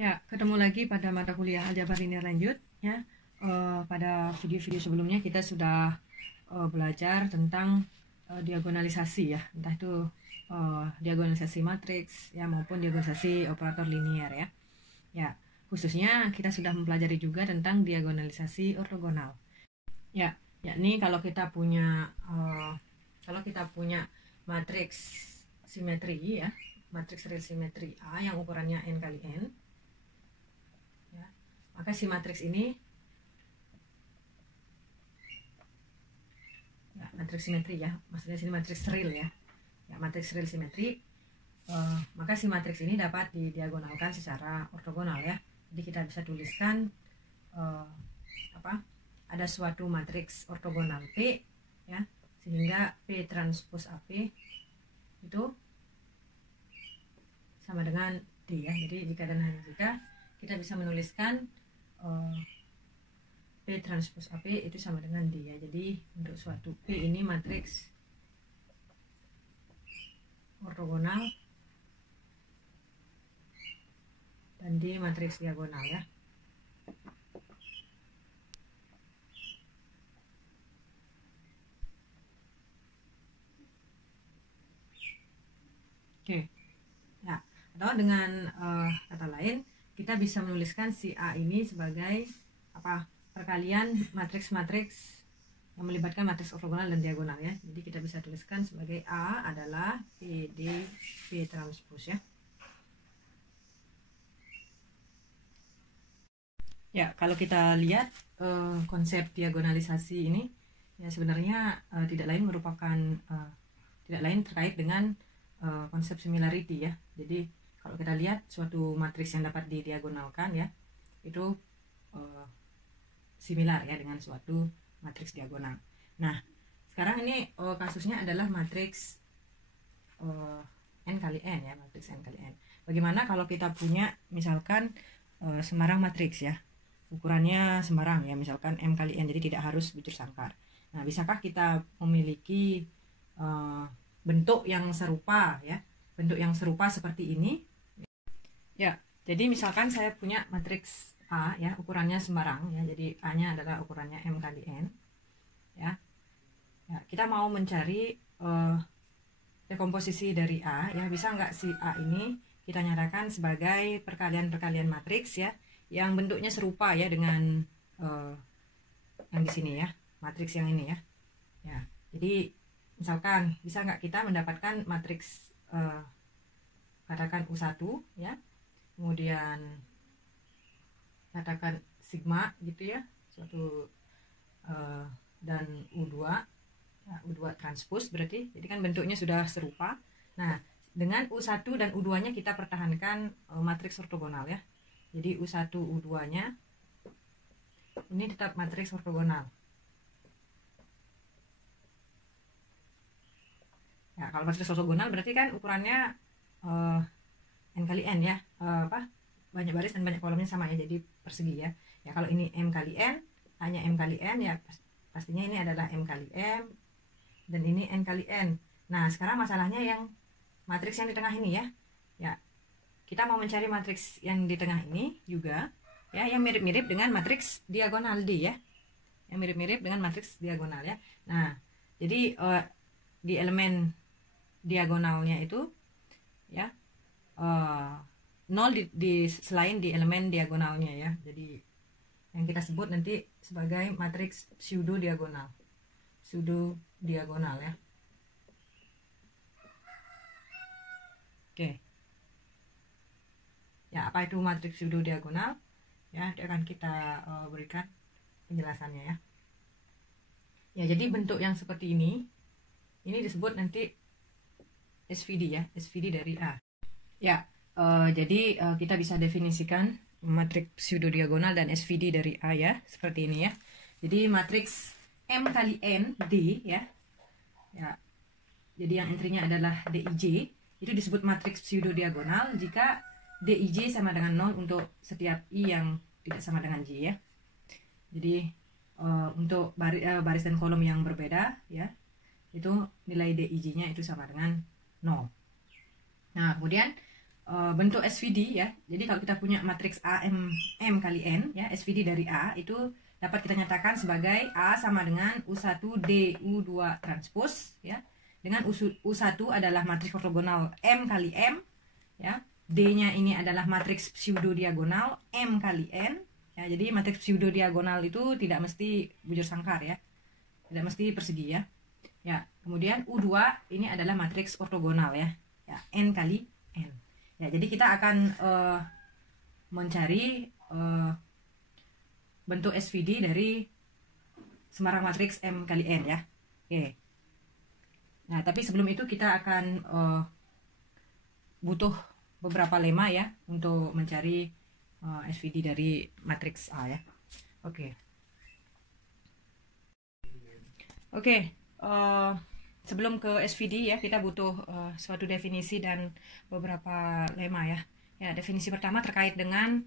Ya, ketemu lagi pada mata kuliah aljabar linear lanjut ya. Pada video-video sebelumnya kita sudah belajar tentang diagonalisasi ya, entah itu diagonalisasi matriks ya maupun diagonalisasi operator linear ya. Ya, khususnya kita sudah mempelajari juga tentang diagonalisasi ortogonal. Ya, yakni kalau kita punya matriks simetri ya, matriks real simetri A yang ukurannya n kali n. Maka si matriks ini ya, matriks simetri ya, maksudnya sini matriks real ya, matriks real simetri. Maka si matriks ini dapat didiagonalkan secara ortogonal ya. Jadi kita bisa tuliskan ada suatu matriks ortogonal P ya, sehingga P transpose AP itu sama dengan D ya. Jadi jika dan hanya jika kita bisa menuliskan P transpose AP itu sama dengan D ya. Jadi untuk suatu P ini matriks ortogonal dan D matriks diagonal ya. Oke. Ya, atau dengan kata lain kita bisa menuliskan si A ini sebagai perkalian matriks-matriks yang melibatkan matriks ortogonal dan diagonal ya. Jadi kita bisa tuliskan sebagai A adalah PD P transpose ya. Ya, kalau kita lihat konsep diagonalisasi ini ya sebenarnya tidak lain terkait dengan konsep similarity ya. Jadi kalau kita lihat suatu matriks yang dapat didiagonalkan ya, itu similar ya dengan suatu matriks diagonal. Nah, sekarang ini kasusnya adalah matriks n kali n ya, matriks n kali n. Bagaimana kalau kita punya misalkan sembarang matriks ya, ukurannya sembarang ya, misalkan m kali n, jadi tidak harus bujur sangkar. Nah, bisakah kita memiliki bentuk yang serupa ya, bentuk yang serupa seperti ini ya. Jadi misalkan saya punya matriks A ya, ukurannya sembarang ya, jadi A nya adalah ukurannya m kali n ya. Kita mau mencari dekomposisi dari A ya, bisa nggak si A ini kita nyatakan sebagai perkalian-perkalian matriks ya, yang bentuknya serupa ya dengan yang di sini ya, matriks yang ini ya. Jadi misalkan bisa nggak kita mendapatkan matriks katakan U1 ya, kemudian katakan sigma gitu ya, suatu dan U2 ya, U2 transpose berarti, jadi kan bentuknya sudah serupa. Nah, dengan U1 dan U2 nya kita pertahankan matriks ortogonal ya. Jadi U1 U2 nya ini tetap matriks ortogonal ya. Kalau matriks ortogonal berarti kan ukurannya n kali n ya, banyak baris dan banyak kolomnya sama ya, jadi persegi ya. Ya kalau ini m kali n, hanya m kali n ya, pastinya ini adalah m kali m dan ini n kali n. Nah, sekarang masalahnya yang matriks yang di tengah ini ya. Ya, kita mau mencari matriks yang di tengah ini juga ya, yang mirip-mirip dengan matriks diagonal D ya, yang mirip-mirip dengan matriks diagonal ya. Nah, jadi di elemen diagonalnya itu ya, 0 selain di elemen diagonalnya ya. Jadi yang kita sebut nanti sebagai matriks pseudo diagonal ya. Oke. Ya, apa itu matriks pseudo diagonal? Ya, akan kita berikan penjelasannya ya. Ya, jadi bentuk yang seperti ini disebut nanti SVD ya, SVD dari A. Ya, jadi kita bisa definisikan matriks pseudo diagonal dan SVD dari A ya, seperti ini ya. Jadi matriks M kali N D ya. Ya. Jadi yang intinya adalah DIJ, itu disebut matriks pseudo diagonal jika DIJ sama dengan 0 untuk setiap I yang tidak sama dengan J ya. Jadi untuk baris dan kolom yang berbeda ya, itu nilai DIJ-nya itu sama dengan 0. Nah, kemudian bentuk SVD ya. Jadi kalau kita punya matriks A M kali N ya, SVD dari A itu dapat kita nyatakan sebagai A sama dengan U1 D U2 transpose ya. Dengan U1 adalah matriks ortogonal M kali M ya. D-nya ini adalah matriks pseudo diagonal M kali N ya. Jadi matriks pseudo diagonal itu tidak mesti bujur sangkar ya. Tidak mesti persegi ya. Ya, kemudian U2 ini adalah matriks ortogonal ya. Ya, N kali N. Ya, jadi kita akan mencari bentuk SVD dari sembarang matriks M kali N ya. Oke. Nah, tapi sebelum itu kita akan butuh beberapa lemma ya untuk mencari SVD dari matriks A ya. Oke. Oke. Sebelum ke SVD ya, kita butuh suatu definisi dan beberapa lemma ya. Ya, definisi pertama terkait dengan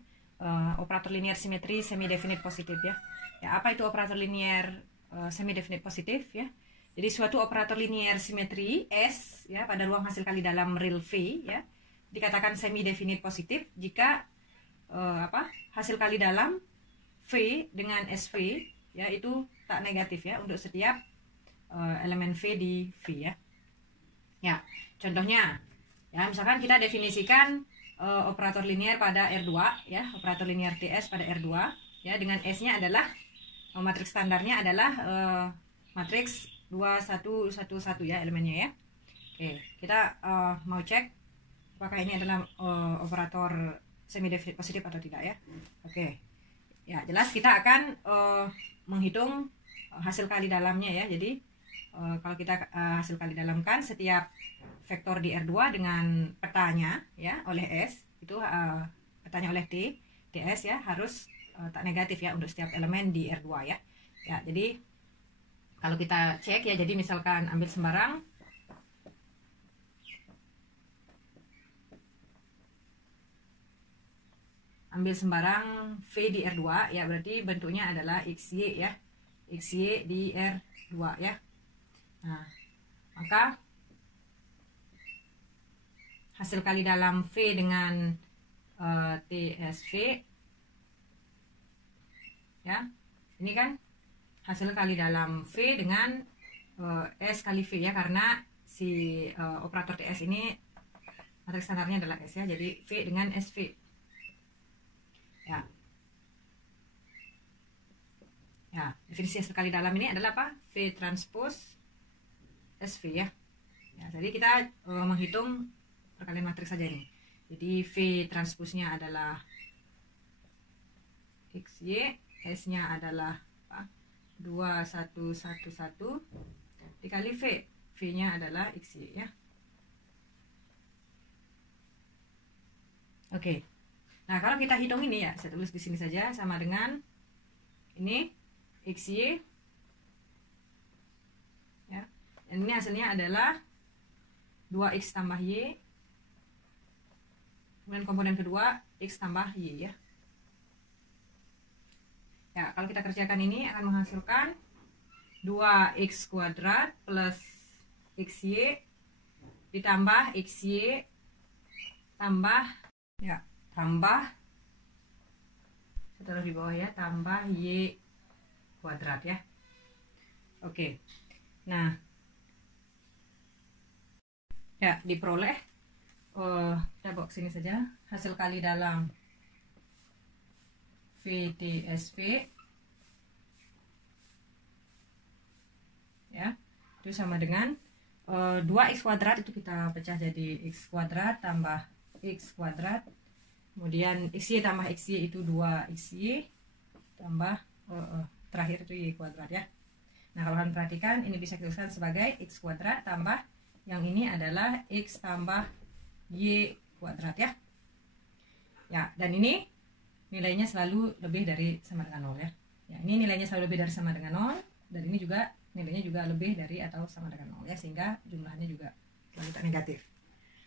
operator linear simetri semi definite positif ya. Ya, apa itu operator linear semi definite positif ya? Jadi suatu operator linear simetri S ya pada ruang hasil kali dalam real V ya dikatakan semi definite positif jika hasil kali dalam V dengan SV ya itu tak negatif ya untuk setiap elemen V di V ya. Ya, contohnya ya misalkan kita definisikan operator linear pada R2 ya, operator linear TS pada R2 ya dengan S-nya adalah matriks standarnya adalah matriks 2 1 1 1 ya elemennya ya. Oke, kita mau cek apakah ini adalah operator semi definite positif atau tidak ya. Oke. Ya, jelas kita akan menghitung hasil kali dalamnya ya. Jadi kalau kita hasil kali dalamkan setiap vektor di R2 dengan petanya ya oleh S itu petanya oleh TS ya harus tak negatif ya untuk setiap elemen di R2 ya. Ya, jadi kalau kita cek ya, jadi misalkan ambil sembarang V di R2 ya, berarti bentuknya adalah XY ya, XY di R2 ya. Nah, maka hasil kali dalam V dengan TSV ya, ini kan hasil kali dalam V dengan S kali V ya, karena si operator TS ini matriks standarnya adalah S ya, jadi V dengan SV ya. Ya, definisi hasil kali dalam ini adalah apa? V transpose SV ya. Ya, jadi kita menghitung perkalian matriks saja ini. Jadi V transposnya adalah XY, S-nya adalah 2 1 1 1 dikali V. V-nya adalah XY ya. Oke. Nah, kalau kita hitung ini ya, saya tulis di sini saja sama dengan ini XY ya. Dan ini hasilnya adalah 2X tambah Y. Kemudian komponen kedua X tambah Y ya. Ya, kalau kita kerjakan ini akan menghasilkan 2x kuadrat plus xy ditambah xy tambah ya, tambah saya taruh di bawah ya, tambah y kuadrat ya. Oke. Nah, ya diperoleh kita bawa ke sini saja hasil kali dalam VTSV ya, itu sama dengan 2x kuadrat itu kita pecah jadi x kuadrat tambah x kuadrat, kemudian xy tambah xy itu 2xy tambah terakhir itu y kuadrat ya. Nah, kalau kalian perhatikan ini bisa kita tuliskan sebagai x kuadrat tambah yang ini adalah x tambah y kuadrat ya. Ya, dan ini nilainya selalu lebih dari sama dengan 0 ya. Ya, ini nilainya selalu lebih dari sama dengan 0, dan ini juga nilainya juga lebih dari atau sama dengan 0 ya, sehingga jumlahnya juga selalu tak negatif.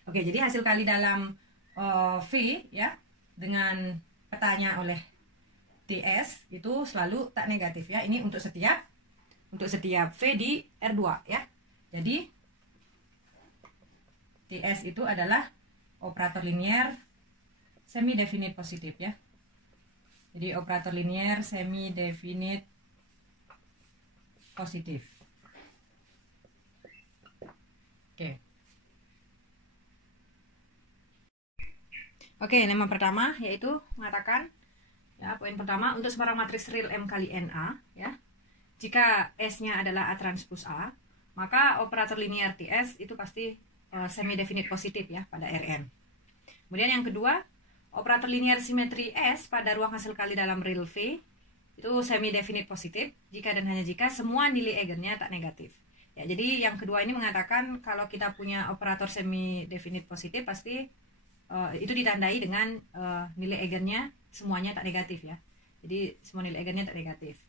Oke, jadi hasil kali dalam V ya dengan petanya oleh TS itu selalu tak negatif ya. Ini untuk setiap V di R2 ya. Jadi TS itu adalah operator linier semi definite positif ya. Jadi operator linier semi definite positif. Oke. Oke, nama pertama yaitu mengatakan ya, poin pertama untuk sebarang matriks real M kali NA ya. Jika S-nya adalah A transpose A, maka operator linier TS itu pasti semi definite positif ya pada Rn. Kemudian yang kedua, operator linier simetri S pada ruang hasil kali dalam real V itu semi definite positif jika dan hanya jika semua nilai eigennya tak negatif. Ya, jadi yang kedua ini mengatakan kalau kita punya operator semi definite positif pasti itu ditandai dengan nilai eigennya semuanya tak negatif ya. Jadi semua nilai eigennya tak negatif.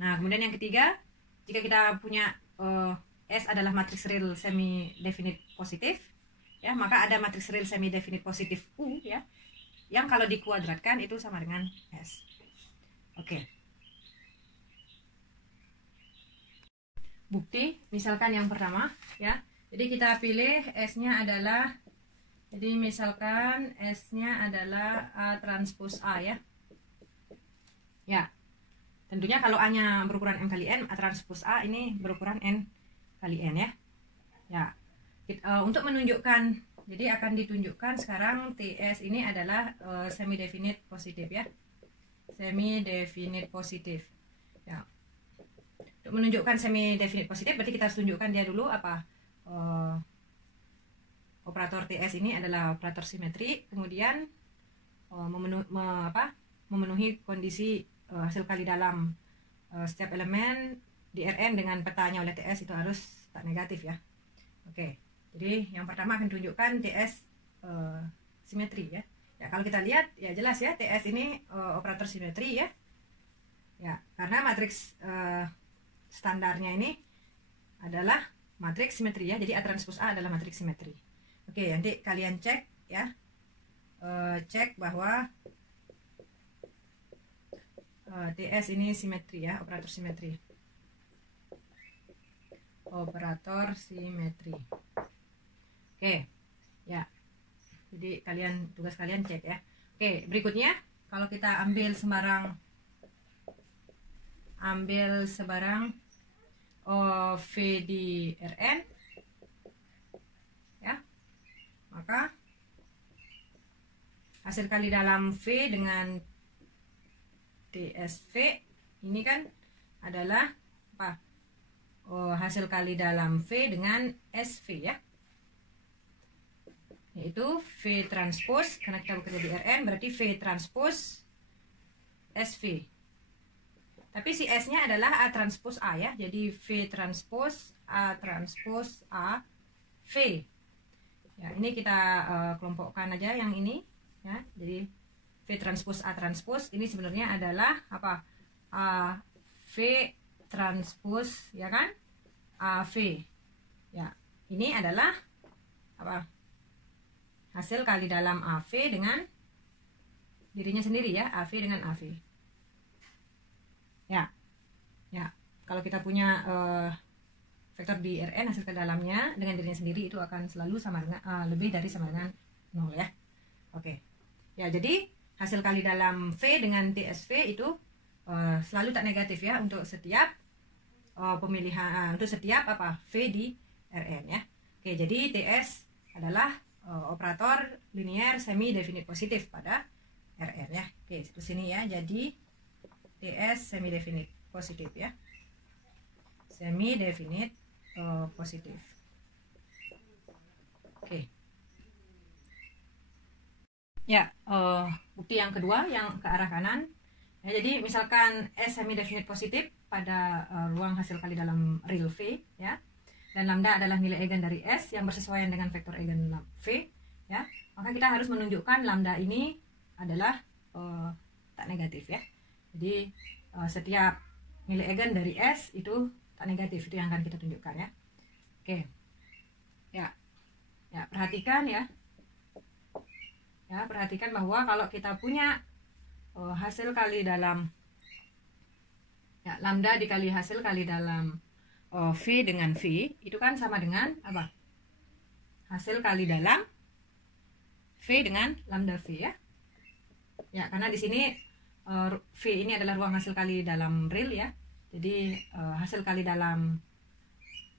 Nah, kemudian yang ketiga, jika kita punya S adalah matriks real semi definite positif, ya, maka ada matriks real semi definite positif U ya, yang kalau dikuadratkan itu sama dengan S. Oke. Bukti, misalkan yang pertama ya. Jadi kita pilih S-nya adalah, jadi misalkan S-nya adalah A transpose A ya. Ya. Tentunya kalau A-nya berukuran M kali N, A transpose A ini berukuran N kali N ya. Ya. Untuk menunjukkan, jadi akan ditunjukkan sekarang TS ini adalah semi definite positif ya. Semi definite positif. Ya. Untuk menunjukkan semi definite positif berarti kita harus tunjukkan dia dulu apa? Operator TS ini adalah operator simetri, kemudian memenuhi kondisi hasil kali dalam setiap elemen di Rn dengan petanya oleh TS itu harus tak negatif ya. Oke, jadi yang pertama akan tunjukkan TS simetri ya. Ya kalau kita lihat ya jelas ya TS ini operator simetri ya. Ya karena matriks standarnya ini adalah matriks simetri ya. Jadi A transpose A adalah matriks simetri. Oke, nanti kalian cek ya, cek bahwa TS ini simetri ya, operator simetri. Operator simetri. Oke, ya. Jadi tugas kalian cek ya. Oke, berikutnya kalau kita ambil sebarang V di Rn, ya, maka hasil kali dalam V dengan TSV ini kan adalah apa? Hasil kali dalam V dengan SV ya, yaitu V transpose, karena kita bekerja di Rn berarti V transpose SV. Tapi si S-nya adalah A transpose A ya, jadi V transpose A transpose A V. Ya, ini kita kelompokkan aja yang ini ya. Jadi V transpose A transpose ini sebenarnya adalah apa? V transpose ya kan? AV. Ya, ini adalah apa? Hasil kali dalam AV dengan dirinya sendiri ya, AV dengan AV. Ya. Ya, kalau kita punya vektor di Rn hasil kali dalamnya dengan dirinya sendiri itu akan selalu sama dengan lebih dari sama dengan 0 ya. Oke. Ya, jadi hasil kali dalam V dengan TSV itu selalu tak negatif ya untuk setiap pemilihan untuk setiap apa V di Rn ya. Oke, jadi TS adalah operator linier semi definite positif pada Rn ya. Oke, itu sini ya. Jadi TS semi definite positif ya. Semi definite positif. Oke. Ya, bukti yang kedua yang ke arah kanan. Ya, jadi misalkan S semi definite positif pada ruang hasil kali dalam real V ya. Dan lambda adalah nilai eigen dari S yang bersesuaian dengan vektor eigen V ya. Maka kita harus menunjukkan lambda ini adalah tak negatif ya. Jadi setiap nilai eigen dari S itu tak negatif, itu yang akan kita tunjukkan ya. Oke. Ya. Ya, perhatikan ya. Ya, perhatikan bahwa kalau kita punya hasil kali dalam ya, lambda dikali hasil kali dalam V dengan V itu kan sama dengan apa? Hasil kali dalam V dengan lambda V ya. Ya, karena di sini V ini adalah ruang hasil kali dalam real ya. Jadi hasil kali dalam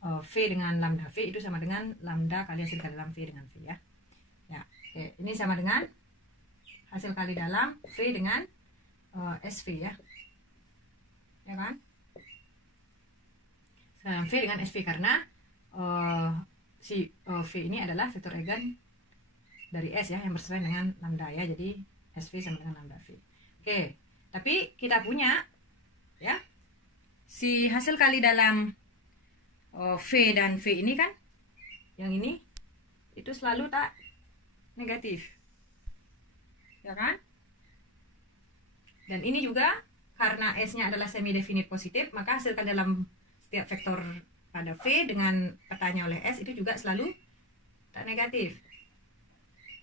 V dengan lambda V itu sama dengan lambda kali hasil kali dalam V dengan V ya. Ya, oke. Ini sama dengan hasil kali dalam V dengan SV ya. Ya kan? Sekarang V dengan SV karena si V ini adalah vektor eigen dari S ya yang bersesuaian dengan lambda ya. Jadi SV sama dengan lambda V. Oke, tapi kita punya ya si hasil kali dalam V dan V ini kan, yang ini itu selalu tak negatif, ya kan? Dan ini juga karena S-nya adalah semi definite positif, maka hasil kali dalam setiap vektor pada V dengan petanya oleh S itu juga selalu tak negatif.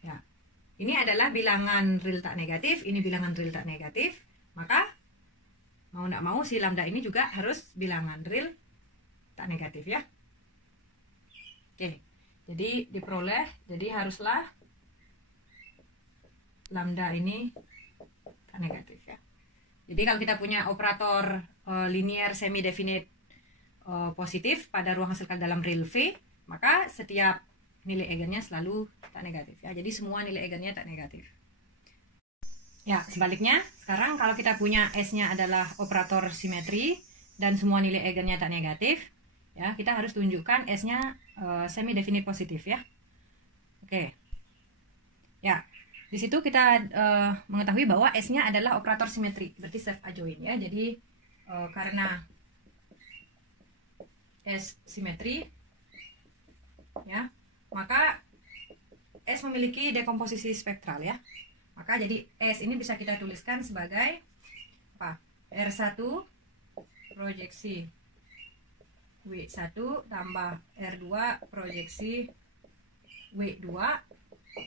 Ya, ini adalah bilangan real tak negatif, ini bilangan real tak negatif, maka mau tidak mau si lambda ini juga harus bilangan real tak negatif ya. Oke, jadi diperoleh, jadi haruslah lambda ini tak negatif ya. Jadi kalau kita punya operator linear semi definite positif pada ruang hasil kali dalam real V, maka setiap nilai eigennya selalu tak negatif ya. Jadi semua nilai eigennya tak negatif. Ya, sebaliknya sekarang kalau kita punya S-nya adalah operator simetri dan semua nilai eigennya tak negatif, ya kita harus tunjukkan S-nya semi definite positif ya. Oke. Ya, di situ kita mengetahui bahwa S-nya adalah operator simetri, berarti self adjoint ya. Jadi karena S simetri ya, maka S memiliki dekomposisi spektral ya. Maka jadi S ini bisa kita tuliskan sebagai apa? R1 proyeksi W1 tambah R2 proyeksi W2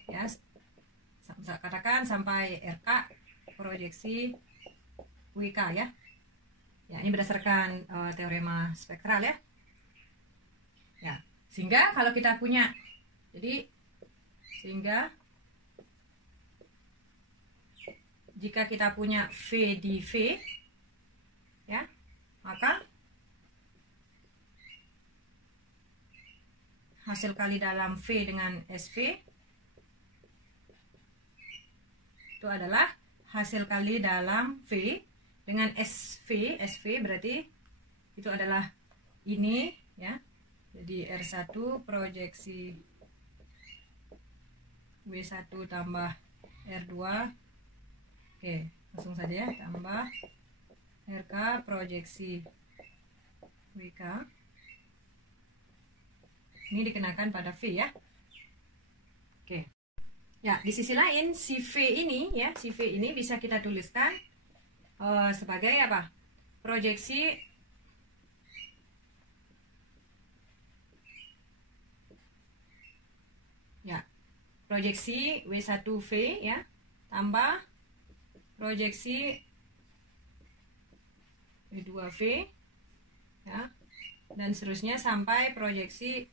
ya. Katakan sampai RK proyeksi WK ya. Ya, ini berdasarkan teorema spektral ya. Ya, sehingga kalau kita punya, jadi sehingga jika kita punya V di V ya, maka hasil kali dalam V dengan SV itu adalah hasil kali dalam V dengan SV berarti itu adalah ini ya. Jadi R1 proyeksi W1 tambah R2. Oke, langsung saja ya, tambah RK proyeksi WK. Ini dikenakan pada V ya. Oke. Ya, di sisi lain si V ini ya, si V ini bisa kita tuliskan sebagai apa? Proyeksi ya, proyeksi W1V ya, tambah proyeksi W2V ya, dan seterusnya sampai proyeksi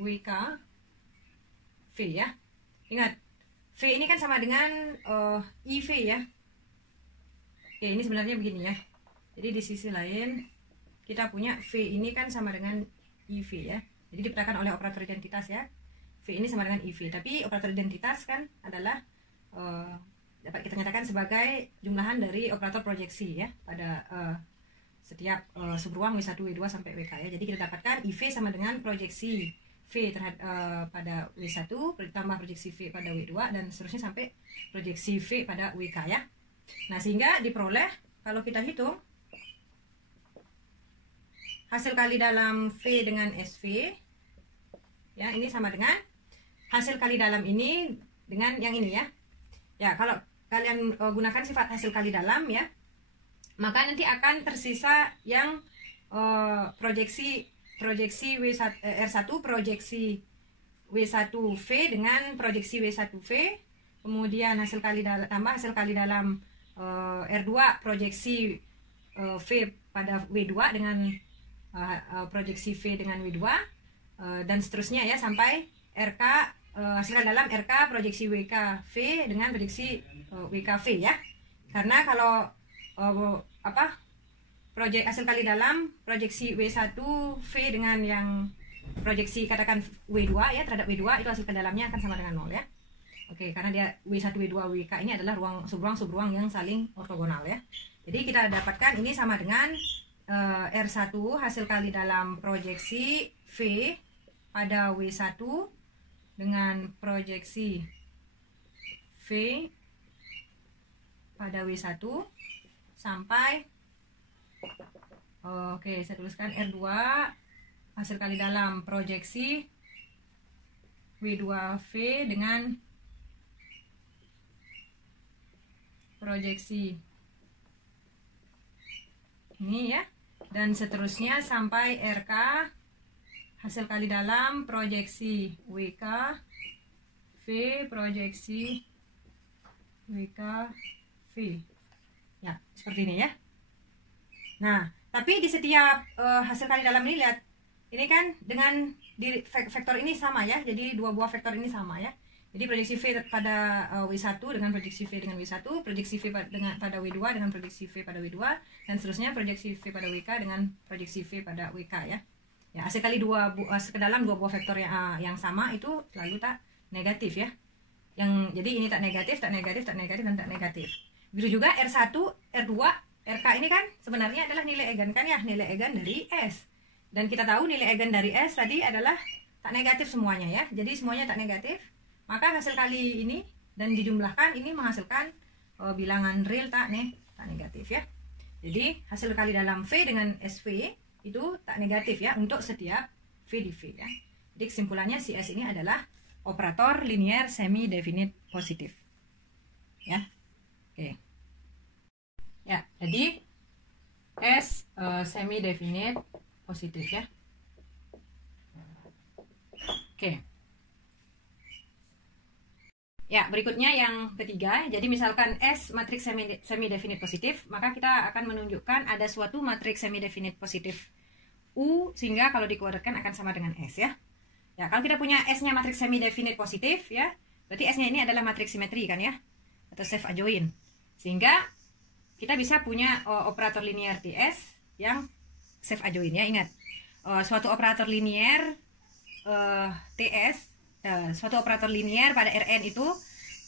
WK V ya. Ingat, V ini kan sama dengan IV ya. Oke, ini sebenarnya begini ya. Jadi di sisi lain kita punya V ini kan sama dengan IV ya. Jadi dipetakan oleh operator identitas ya. V ini sama dengan IV, tapi operator identitas kan adalah dapat kita nyatakan sebagai jumlahan dari operator proyeksi ya pada setiap subruang W1, W2 sampai WK ya. Jadi kita dapatkan IV sama dengan proyeksi V terhadap pada W1 ditambah proyeksi V pada W2 dan seterusnya sampai proyeksi V pada WK ya. Nah, sehingga diperoleh kalau kita hitung hasil kali dalam V dengan SV ya, ini sama dengan hasil kali dalam ini dengan yang ini ya. Ya, kalau kalian gunakan sifat hasil kali dalam ya, maka nanti akan tersisa yang proyeksi W1, R1 proyeksi W1V dengan proyeksi W1V, kemudian hasil kali dalam tambah hasil kali dalam R2 proyeksi V pada W2 dengan proyeksi V dengan W2 dan seterusnya ya sampai RK hasil kali dalam RK proyeksi WKV dengan proyeksi WKV ya. Karena kalau proyek hasil kali dalam proyeksi W1V dengan yang proyeksi katakan W2 ya, terhadap W2 itu hasil kali dalamnya akan sama dengan 0 ya. Oke, karena dia W1, W2, WK ini adalah subruang yang saling ortogonal ya. Jadi kita dapatkan ini sama dengan R1 hasil kali dalam proyeksi V pada W1 dengan proyeksi V pada W1 sampai oke, saya tuliskan R2 hasil kali dalam proyeksi W2V dengan proyeksi ini ya, dan seterusnya sampai RK hasil kali dalam proyeksi WK V proyeksi WK V ya, seperti ini ya. Nah, tapi di setiap hasil kali dalam ini lihat, ini kan dengan vektor ini sama ya, jadi dua buah vektor ini sama ya. Jadi proyeksi V pada W1 dengan proyeksi V dengan W1, proyeksi V pada W2 dengan proyeksi V pada W2, dan seterusnya proyeksi V pada WK dengan proyeksi V pada WK ya. Ya, hasil kali dalam dua buah vektor yang sama itu selalu tak negatif ya. Jadi ini tak negatif, tak negatif, tak negatif, dan tak negatif. Begitu juga R1, R2, RK ini kan sebenarnya adalah nilai eigen kan ya, nilai eigen dari S. Dan kita tahu nilai eigen dari S tadi adalah tak negatif semuanya ya. Jadi semuanya tak negatif. Maka hasil kali ini dan dijumlahkan ini menghasilkan bilangan real tak negatif ya. Jadi hasil kali dalam V dengan SV itu tak negatif ya untuk setiap V di V ya. Jadi kesimpulannya si S ini adalah operator linear semi definite positif. Ya. Oke. Ya, jadi S semi definite positif ya. Oke. Ya, berikutnya yang ketiga. Jadi misalkan S matriks semi definite positif, maka kita akan menunjukkan ada suatu matriks semi definite positif U sehingga kalau dikuadratkan akan sama dengan S ya. Ya, kalau kita punya S-nya matriks semi definite positif ya, berarti S-nya ini adalah matriks simetri kan ya, atau self adjoint. Sehingga kita bisa punya operator linear TS yang self adjoint ya. Ingat, suatu operator linear TS suatu operator linear pada Rn itu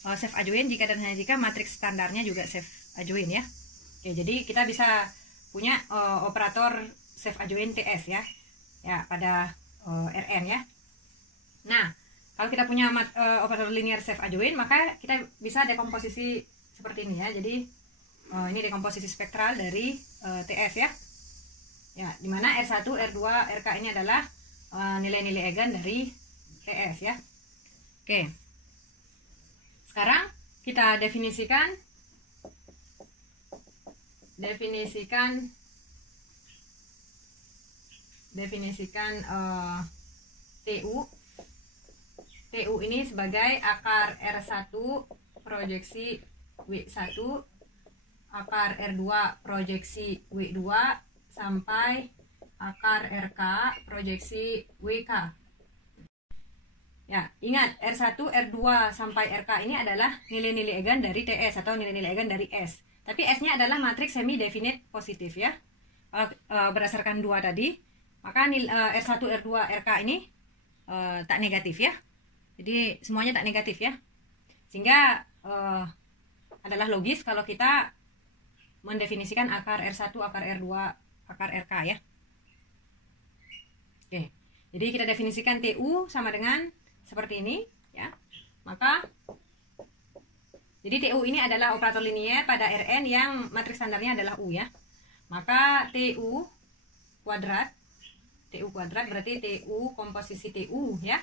self adjoint jika dan hanya jika matriks standarnya juga self adjoint ya. Oke, jadi kita bisa punya operator self adjoint TS ya. Ya, pada Rn ya. Nah, kalau kita punya operator linear self adjoint, maka kita bisa dekomposisi seperti ini ya. Jadi ini dekomposisi spektral dari TS ya. Ya, dimana R1, R2, RK ini adalah nilai-nilai eigen dari TS ya. Oke. Sekarang kita definisikan TU. TU ini sebagai akar R1 proyeksi W1, akar R2 proyeksi W2 sampai akar RK proyeksi WK. Ya, ingat R1, R2 sampai RK ini adalah nilai-nilai eigen dari TS atau nilai-nilai eigen dari S. Tapi S-nya adalah matriks semi definite positif ya. Berdasarkan dua tadi, maka R1, R2, RK ini tak negatif ya. Jadi semuanya tak negatif ya. Sehingga adalah logis kalau kita mendefinisikan akar R1, akar R2, akar RK ya. Oke. Jadi kita definisikan TU sama dengan seperti ini ya. Maka jadi TU ini adalah operator linear pada Rn yang matriks standarnya adalah U ya. Maka TU kuadrat berarti TU komposisi TU ya.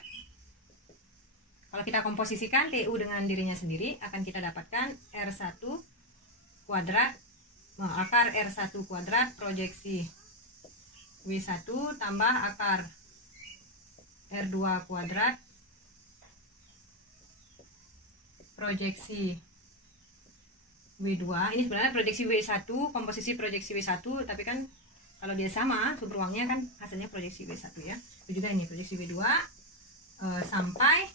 Kalau kita komposisikan TU dengan dirinya sendiri akan kita dapatkan R1 kuadrat akar R1 kuadrat proyeksi W1 tambah akar R2 kuadrat proyeksi W2. Ini sebenarnya proyeksi W1, komposisi proyeksi W1, tapi kan kalau dia sama subruangnya kan hasilnya proyeksi W1 ya. Itu juga ini proyeksi W2 sampai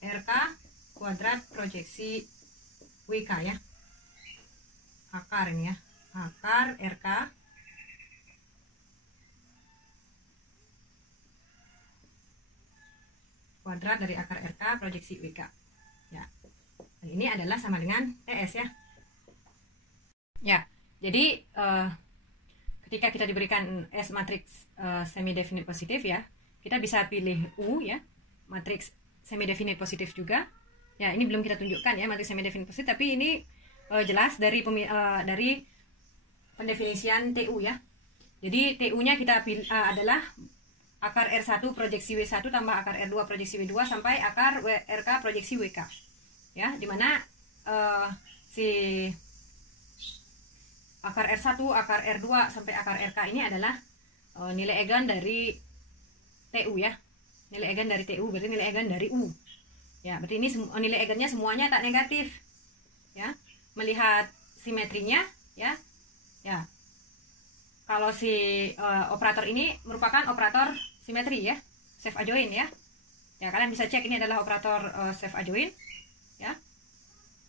RK kuadrat proyeksi WK ya, akar ini ya, akar RK kuadrat dari akar RK proyeksi WK ya. Dan ini adalah sama dengan ES ya. Ya, jadi ketika kita diberikan S matriks semi definite positif ya, kita bisa pilih U ya, matriks semi definite positif juga. Ya, ini belum kita tunjukkan ya matriks semi definite positif, tapi ini jelas dari pendefinisian TU ya. Jadi TU-nya kita pilih adalah akar R1 proyeksi W1 tambah akar R2 proyeksi W2 sampai akar RK proyeksi WK. Ya, dimana si akar R1, akar R2 sampai akar RK ini adalah nilai eigen dari TU ya. Nilai eigen dari TU berarti nilai eigen dari U. Ya, berarti ini nilai eigennya semuanya tak negatif. Ya. Melihat simetrinya ya. Ya. Kalau si operator ini merupakan operator simetri ya, self adjoint ya. Ya, kalian bisa cek ini adalah operator self adjoint ya.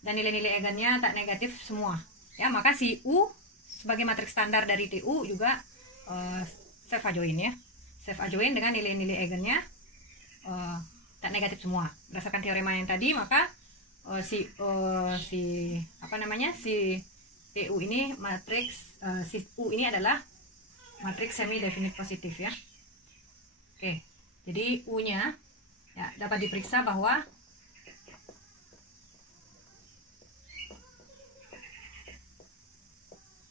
Dan nilai-nilai eigennya tak negatif semua. Ya, maka si U sebagai matriks standar dari TU juga self adjoint ya. Self adjoint dengan nilai-nilai eigennya tak negatif semua. Berdasarkan teorema yang tadi, maka si TU ini matriks si U ini adalah matriks semi definite positif ya. Oke, jadi U-nya ya dapat diperiksa bahwa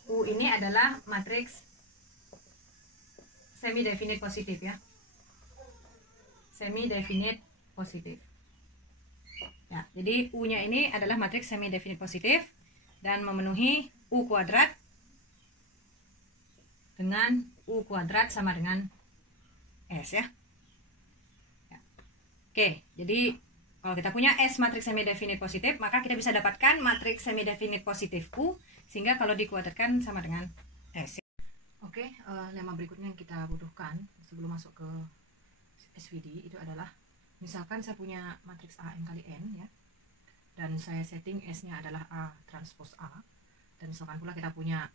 U ini adalah matriks semi definite positif ya. Semi definite positif. Ya, jadi U-nya ini adalah matriks semi definite positif dan memenuhi U kuadrat dengan U kuadrat sama dengan S ya. Ya. Oke, jadi kalau kita punya S matriks semi definite positif, maka kita bisa dapatkan matriks semi definite positif U, sehingga kalau dikuadratkan sama dengan S. Oke, lemma berikutnya yang kita butuhkan sebelum masuk ke SVD itu adalah, misalkan saya punya matriks A N kali N ya, dan saya setting S-nya adalah A transpose A, dan misalkan pula kita punya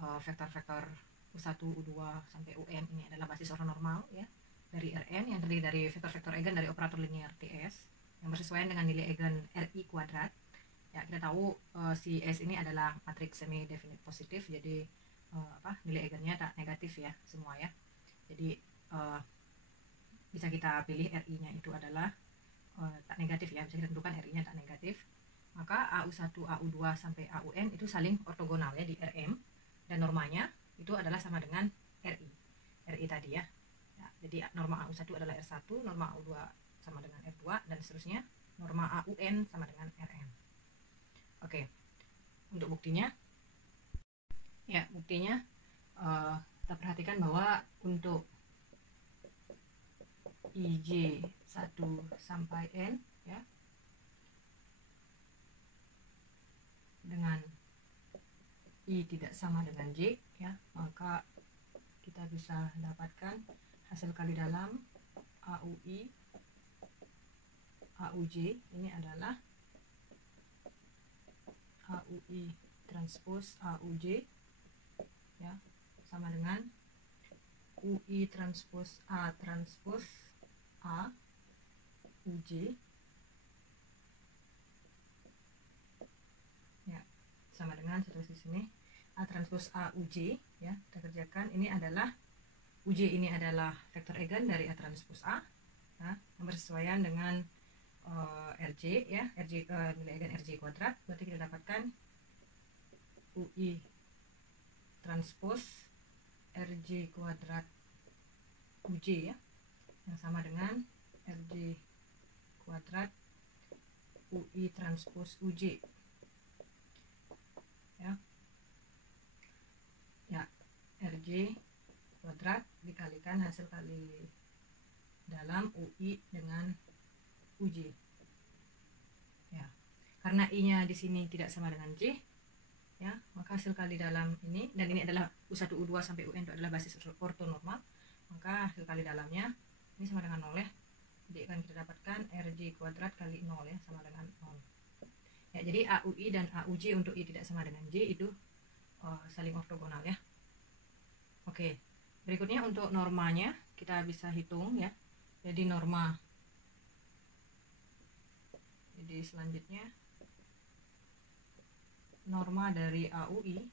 vektor-vektor U1, U2 sampai UN ini adalah basis ortonormal ya dari Rn yang terdiri dari vektor-vektor eigen dari operator linear TS yang bersesuaian dengan nilai eigen Ri kuadrat. Ya, kita tahu si S ini adalah matriks semi definite positif, jadi nilai eigennya tak negatif ya semua ya. Jadi bisa kita pilih Ri-nya itu adalah tak negatif ya, bisa kita tentukan Ri-nya tak negatif. Maka AU1, AU2 sampai AUN itu saling ortogonal ya di Rm, dan normanya itu adalah sama dengan Ri tadi ya. Ya, jadi norma AU1 adalah R1, norma AU2 sama dengan R2, dan seterusnya norma AUN sama dengan Rn. Oke, untuk buktinya ya, buktinya kita perhatikan bahwa untuk IJ 1 sampai N ya, dengan I tidak sama dengan J ya, maka kita bisa dapatkan hasil kali dalam AUI AUJ ini adalah AUI transpose AUJ ya, sama dengan UI transpose A transpose A UJ ya, sama dengan seterusnya sini A transpose A UJ ya. Kita kerjakan, ini adalah UJ ini adalah vektor eigen dari A transpose A ya, yang bersesuaian dengan RJ ya, RJ nilai eigen RJ kuadrat. Berarti kita dapatkan UI transpose RJ kuadrat UJ ya, yang sama dengan RJ kuadrat UI transpose UJ ya. Ya, RJ kuadrat dikalikan hasil kali dalam UI dengan UJ ya. Karena I-nya di sini tidak sama dengan J ya, maka hasil kali dalam ini, dan ini adalah U1, U2 sampai UN itu adalah basis ortonormal, maka hasil kali dalamnya ini sama dengan 0 ya. Jadi akan kita dapatkan RJ kuadrat kali 0 ya, sama dengan 0. Ya, jadi AUI dan AUJ untuk I tidak sama dengan J itu saling ortogonal ya. Oke, berikutnya untuk normanya kita bisa hitung ya. Jadi selanjutnya norma dari AUI,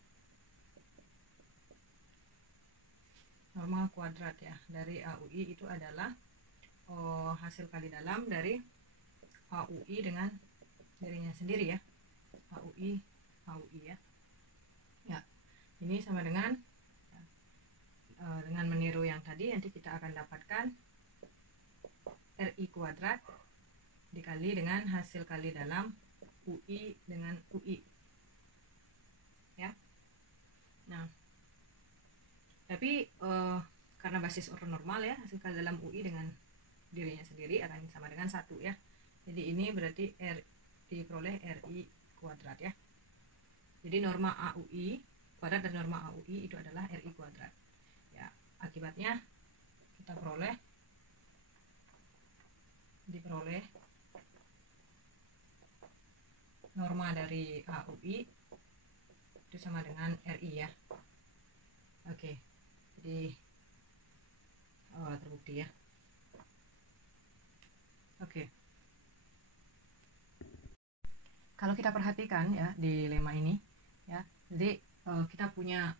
norma kuadrat ya dari AUI itu adalah hasil kali dalam dari AUI dengan dirinya sendiri ya, AUI ya. Ya, ini sama dengan meniru yang tadi, nanti kita akan dapatkan RI kuadrat dikali dengan hasil kali dalam UI dengan UI ya. Nah, tapi karena basis ortonormal ya, hasil kali dalam UI dengan dirinya sendiri akan sama dengan 1 ya. Jadi ini berarti diperoleh RI kuadrat ya. Jadi norma AUI kuadrat dan norma AUI itu adalah RI kuadrat ya. Akibatnya kita diperoleh norma dari AUI itu sama dengan RI ya. Oke, jadi terbukti ya. Oke, kalau kita perhatikan ya di lemma ini ya, jadi kita punya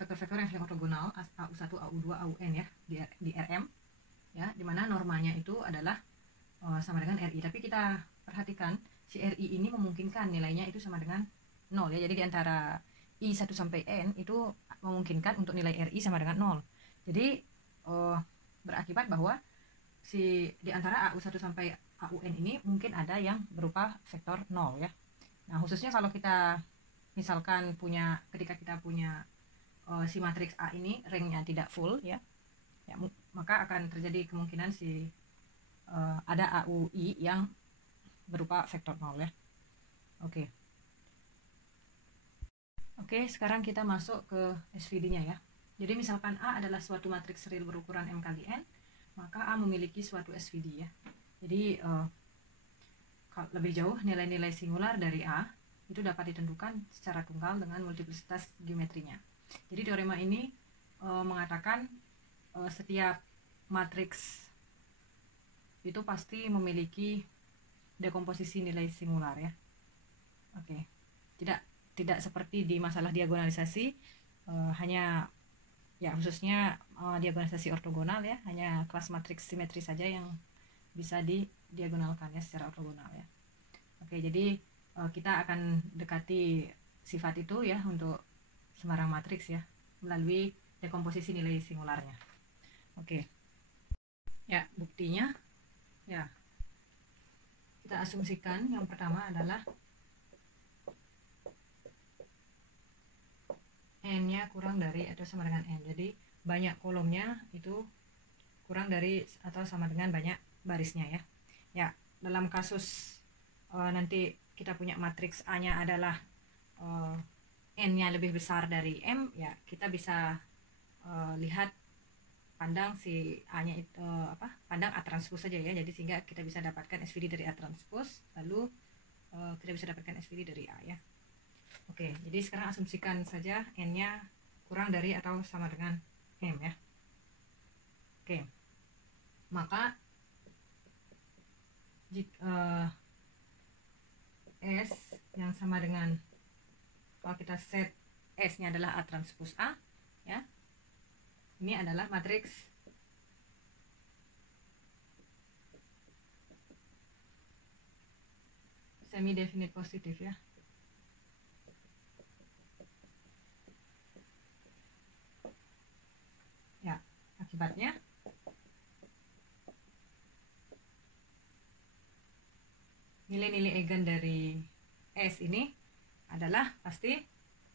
vektor-vektor yang saling ortogonal AU1, AU2, AUN ya di RM ya, dimana normanya itu adalah sama dengan RI. Tapi kita perhatikan si RI ini memungkinkan nilainya itu sama dengan 0 ya. Jadi di antara I1 sampai N itu memungkinkan untuk nilai RI sama dengan 0. Jadi berakibat bahwa di antara AU1 sampai AUN ini mungkin ada yang berupa vektor 0 ya. Nah, khususnya kalau kita misalkan ketika kita punya si matriks A ini ranknya tidak full ya, maka akan terjadi kemungkinan ada AUI yang berupa vektor 0 ya. Oke, sekarang kita masuk ke SVD-nya ya. Jadi misalkan A adalah suatu matriks real berukuran M kali N, maka A memiliki suatu SVD ya. Jadi lebih jauh, nilai-nilai singular dari A itu dapat ditentukan secara tunggal dengan multiplisitas geometrinya. Jadi teorema ini mengatakan setiap matriks itu pasti memiliki dekomposisi nilai singular ya. Oke, tidak seperti di masalah diagonalisasi, hanya ya khususnya diagonalisasi ortogonal ya, hanya kelas matriks simetri saja yang bisa didiagonalkan ya secara ortogonal ya. Oke, jadi kita akan dekati sifat itu ya untuk sembarang matriks ya melalui dekomposisi nilai singularnya. Oke, ya buktinya ya kita asumsikan yang pertama adalah N-nya kurang dari atau sama dengan N. Jadi banyak kolomnya itu kurang dari atau sama dengan banyak barisnya ya. Ya, dalam kasus nanti kita punya matriks A-nya adalah N-nya lebih besar dari M, ya kita bisa lihat pandang si A-nya pandang A transpose saja ya. Jadi sehingga kita bisa dapatkan SVD dari A transpose, lalu kita bisa dapatkan SVD dari A ya. Oke, jadi sekarang asumsikan saja N-nya kurang dari atau sama dengan M ya. Oke, maka jika S yang sama dengan, kalau kita set S-nya adalah A transpose A ya, ini adalah matriks semi definite positif ya. Ya, akibatnya nilai-nilai eigen dari S ini adalah pasti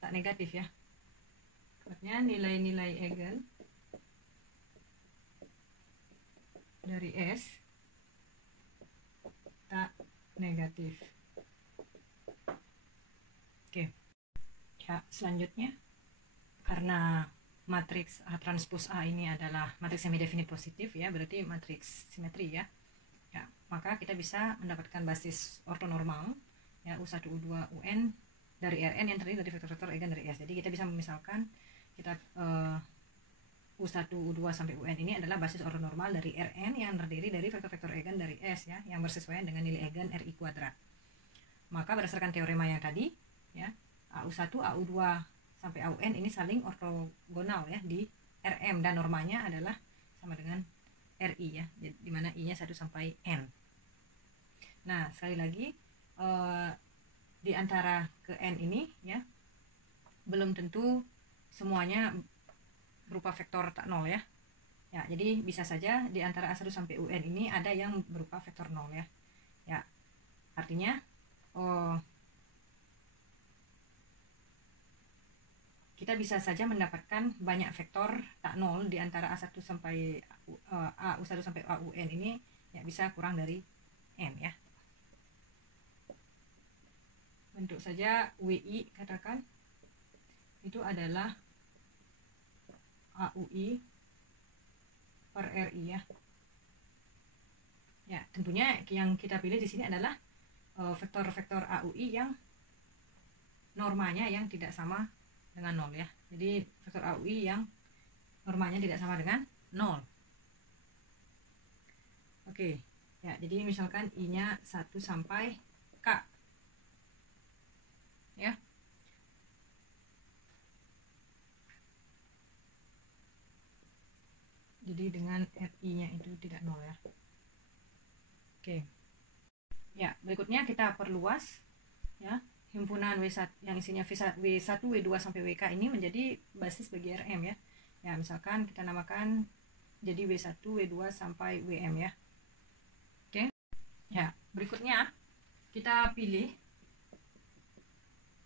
tak negatif ya. Akibatnya nilai-nilai eigen dari S tak negatif. Oke. Ya, selanjutnya karena matriks A transpose A ini adalah matriks semi definite positif ya, berarti matriks simetri ya. maka kita bisa mendapatkan basis ortonormal ya U1 U2 UN dari Rn yang terdiri dari vektor-vektor eigen dari S. Jadi kita bisa memisalkan kita U1 U2 sampai UN ini adalah basis ortonormal dari Rn yang terdiri dari vektor-vektor eigen dari S ya, yang bersesuaian dengan nilai eigen Ri kuadrat. Maka berdasarkan teorema yang tadi ya, AU1 AU2 sampai AUN ini saling ortogonal ya di Rm, dan normanya adalah sama dengan Ri ya, di mana I-nya 1 sampai N. Nah, sekali lagi di antara ke N ini ya, belum tentu semuanya berupa vektor tak nol ya. Ya, jadi bisa saja di antara A1 sampai UN ini ada yang berupa vektor nol ya. Ya, artinya kita bisa saja mendapatkan banyak vektor tak nol di antara A1 sampai AU1 sampai AUN ini ya, bisa kurang dari N ya. Bentuk saja WI katakan itu adalah AUI per RI ya. Ya, tentunya yang kita pilih di sini adalah vektor-vektor AUI yang normanya yang tidak sama dengan 0 ya. Jadi vektor AUI yang normanya tidak sama dengan 0. Oke. Ya, jadi misalkan I-nya 1 sampai K. Ya. Jadi dengan RI-nya itu tidak 0 ya. Oke. Ya, berikutnya kita perluas ya, himpunan W1 yang isinya W1, W2 sampai WK ini menjadi basis bagi Rm ya. Ya, misalkan kita namakan jadi W1, W2 sampai WM ya. Oke. Ya, berikutnya kita pilih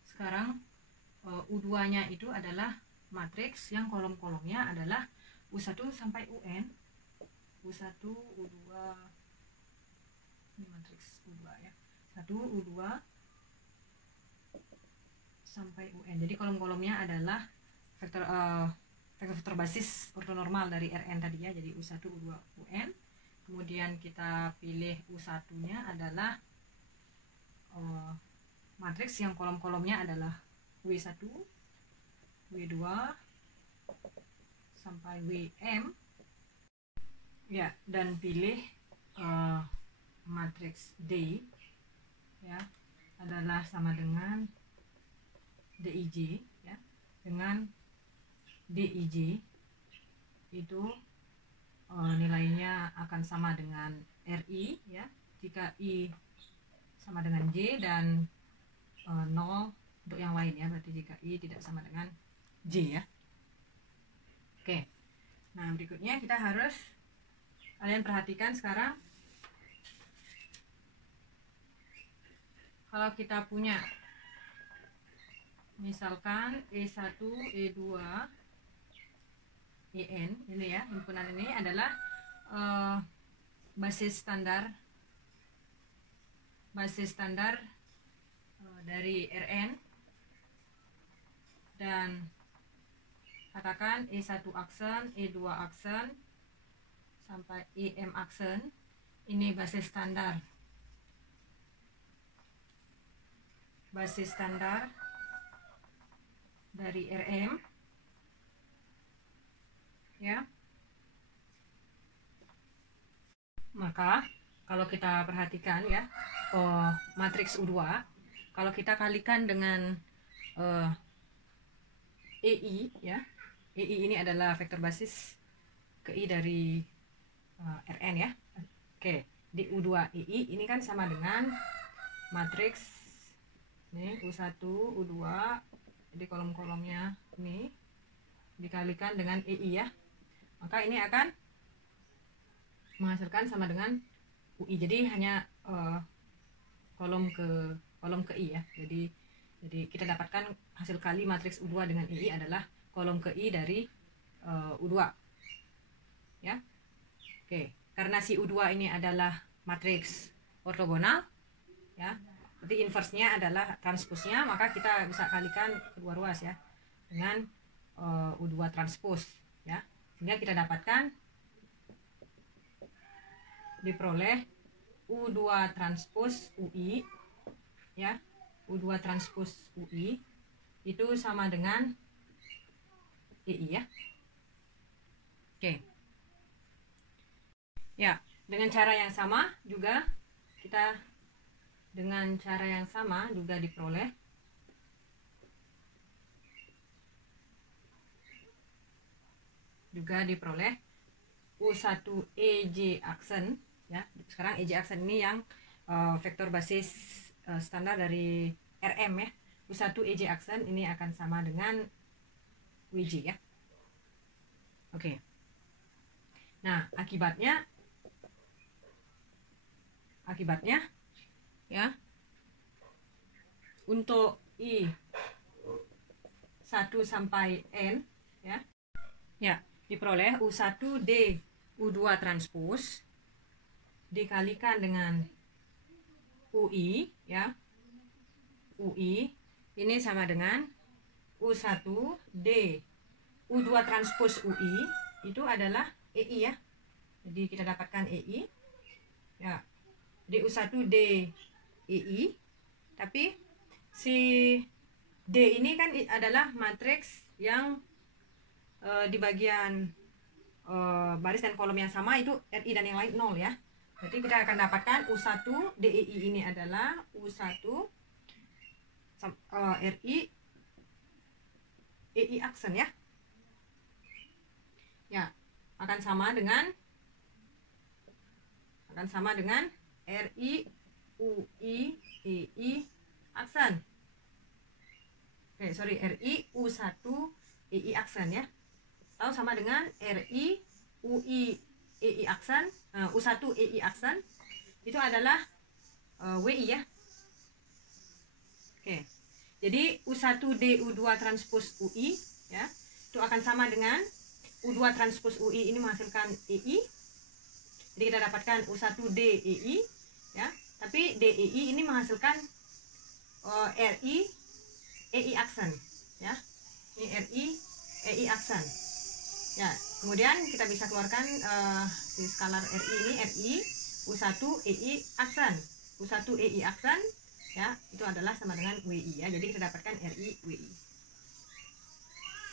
sekarang U2-nya itu adalah matriks yang kolom-kolomnya adalah U1 sampai UN. U1, U2, ini matriks U2 ya. 1, U2 sampai UN. Jadi kolom-kolomnya adalah vektor basis ortonormal dari Rn tadi ya. Jadi U1, U2, UN. Kemudian kita pilih U1-nya adalah matriks yang kolom-kolomnya adalah W1, W2 sampai WM ya, dan pilih matriks D ya adalah sama dengan DIJ ya, dengan DIJ itu nilainya akan sama dengan RI ya, jika I sama dengan J dan 0 untuk yang lain ya, berarti jika I tidak sama dengan J ya. Oke, nah berikutnya kita harus, kalian perhatikan sekarang, kalau kita punya misalkan E1, E2, EN ini ya, himpunan ini adalah basis standar dari Rn, dan katakan E1 aksen, E2 aksen sampai EM aksen, ini basis standar dari Rm ya. Maka kalau kita perhatikan ya, matriks U2 kalau kita kalikan dengan EI ya, EI ini adalah vektor basis ke I dari Rn ya. Oke, di U2 EI ini kan sama dengan matriks ini U1, U2, jadi kolom-kolomnya ini dikalikan dengan EI ya, maka ini akan menghasilkan sama dengan UI. Jadi hanya kolom ke I ya. Jadi kita dapatkan hasil kali matriks U2 dengan I adalah kolom ke I dari U2 ya. Oke, karena si U2 ini adalah matriks ortogonal ya, berarti inversnya adalah transposnya, maka kita bisa kalikan kedua ruas ya dengan U2 transpos ya, sehingga kita dapatkan diperoleh U2 transpos UI ya, U2 transpos UI itu sama dengan EI ya. Oke. Ya, dengan cara yang sama juga diperoleh U1 EJ aksen ya. Sekarang EJ aksen ini yang vektor basis standar dari RM ya. U1 EJ aksen ini akan sama dengan WJ ya. Oke. Nah, akibatnya ya, untuk I 1 sampai N ya diperoleh U1D U2 transpos dikalikan dengan UI ya. UI ini sama dengan U1D U2 transpos UI itu adalah EI ya. Jadi kita dapatkan EI ya. Di U1D EI, tapi si D ini kan adalah matriks yang di bagian baris dan kolom yang sama itu RI dan yang lain 0 ya. Jadi kita akan dapatkan U1 DEI ini adalah U1 RI EI aksen ya. Ya, akan sama dengan RI UI EI aksen. RI U1 EI aksen ya. Atau sama dengan RI UI EI aksen, U1 EI aksen itu adalah WI ya. Oke. Jadi U1D U2 transpos UI ya, itu akan sama dengan U2 transpos UI ini menghasilkan EI. Jadi kita dapatkan U1D EI ya, tapi DEI ini menghasilkan RI EI aksen ya. Ini RI EI aksen. Ya, kemudian kita bisa keluarkan di skalar RI ini RI U1 EI aksen. U1 EI aksen ya, itu adalah sama dengan WI ya. Jadi kita dapatkan RI WI.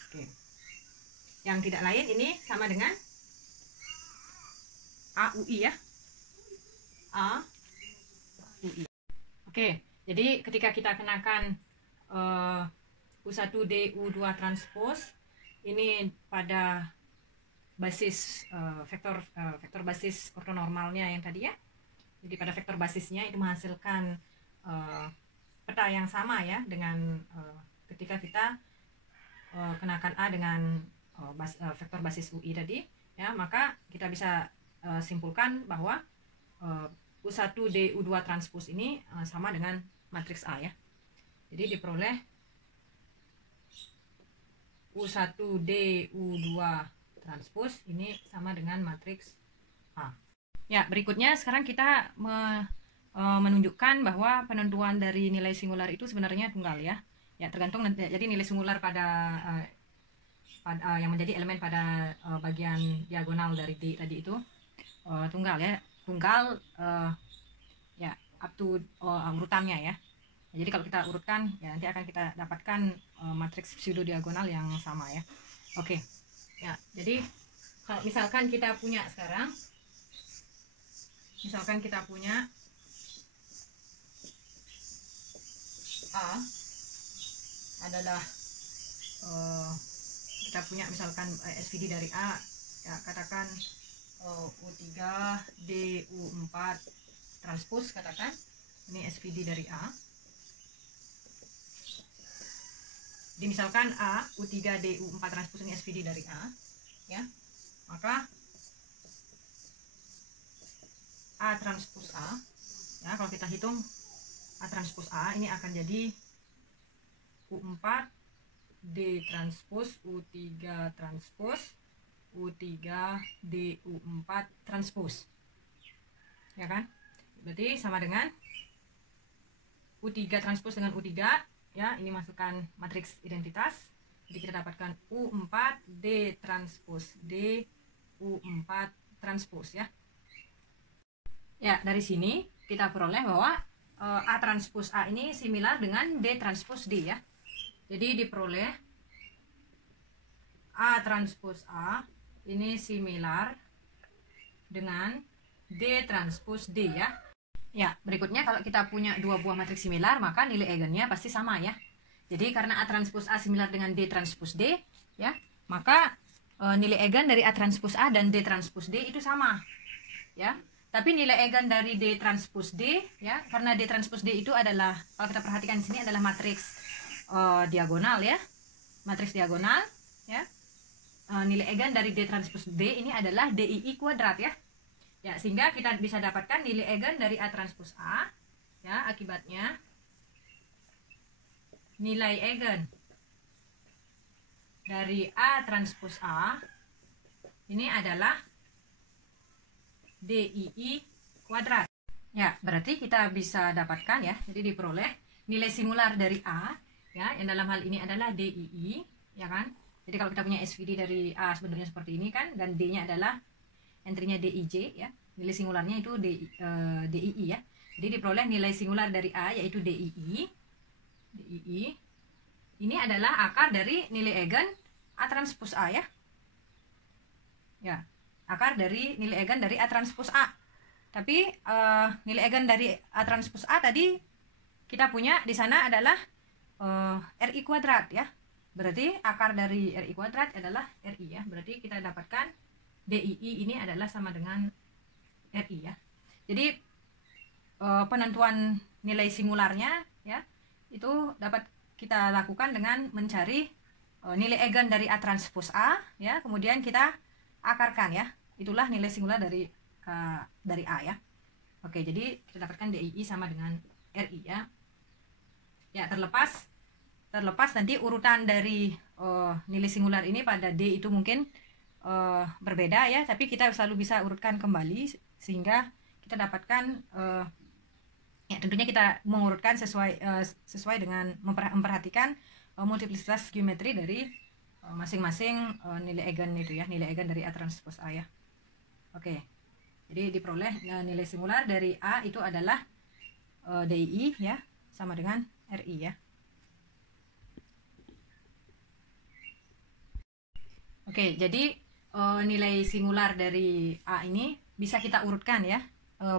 Oke. Yang tidak lain ini sama dengan AUI ya. AUI. Oke, jadi ketika kita kenakan U1D U2 transpos ini pada basis vektor basis ortonormalnya yang tadi ya. Jadi pada vektor basisnya itu menghasilkan peta yang sama ya dengan ketika kita kenakan A dengan vektor basis UI tadi ya, maka kita bisa simpulkan bahwa U1D U2 transpos ini sama dengan matriks A ya. Jadi diperoleh U1D U2 transpos ini sama dengan matriks A. Ya, berikutnya sekarang kita menunjukkan bahwa penentuan dari nilai singular itu sebenarnya tunggal ya. Ya, tergantung nanti. Jadi nilai singular pada yang menjadi elemen pada bagian diagonal dari D tadi itu tunggal ya. Tunggal ya up to urutannya ya. Jadi kalau kita urutkan ya nanti akan kita dapatkan matriks pseudo diagonal yang sama ya. Oke. Ya, jadi kalau misalkan kita punya sekarang, A adalah kita punya misalkan SVD dari A ya, katakan U3 D U4 transpos, katakan ini SVD dari A. Jadi misalkan A U3 D U4 transpos ini SVD dari A ya, maka A transpos A ya, kalau kita hitung A transpos A ini akan jadi U4 D transpos U3 transpos U3 D U4 transpos ya kan, berarti sama dengan U3 transpos dengan U3 ya, ini masukkan matriks identitas. Jadi kita dapatkan U4 D transpos D U4 transpos ya. Ya, dari sini kita peroleh bahwa A transpos A ini similar dengan D transpos D ya. Jadi diperoleh A transpos A ini similar dengan D transpos D ya. Ya, berikutnya kalau kita punya dua buah matriks similar, maka nilai eigennya pasti sama ya. Jadi karena A transpos A similar dengan D transpos D ya, maka nilai eigen dari A transpos A dan D transpos D itu sama ya. Tapi nilai eigen dari D transpos D ya, karena D transpos D itu adalah, kalau kita perhatikan di sini adalah matriks diagonal ya, matriks diagonal ya. Nilai eigen dari D transpos D ini adalah DII kuadrat ya. Ya, sehingga kita bisa dapatkan nilai eigen dari A transpos A ya, akibatnya nilai eigen dari A transpos A ini adalah DII kuadrat. Ya, berarti kita bisa dapatkan ya, jadi diperoleh nilai singular dari A ya, yang dalam hal ini adalah DII ya kan. Jadi kalau kita punya SVD dari A sebenarnya seperti ini kan, dan D-nya adalah entry-nya DIJ ya, nilai singularnya itu DII ya. Jadi diperoleh nilai singular dari A yaitu DII. Ini adalah akar dari nilai eigen A transpos A ya. Ya, akar dari nilai eigen dari A transpos A. Tapi nilai eigen dari A transpos A tadi kita punya di sana adalah RI kuadrat ya. Berarti akar dari RI kuadrat adalah RI ya. Berarti kita dapatkan DII ini adalah sama dengan RI ya. Jadi penentuan nilai singularnya ya, itu dapat kita lakukan dengan mencari nilai eigen dari A transpos A ya, kemudian kita akarkan ya. Itulah nilai singular dari A ya. Oke, jadi kita dapatkan DII sama dengan RI ya. Ya, terlepas nanti urutan dari nilai singular ini pada D itu mungkin berbeda ya, tapi kita selalu bisa urutkan kembali sehingga kita dapatkan ya, tentunya kita mengurutkan sesuai dengan memperhatikan multiplisitas geometri dari masing-masing nilai eigen itu ya, nilai eigen dari A transpos A ya. Oke, jadi diperoleh nilai singular dari A itu adalah DII ya, sama dengan RI ya. Oke, jadi nilai singular dari A ini bisa kita urutkan ya,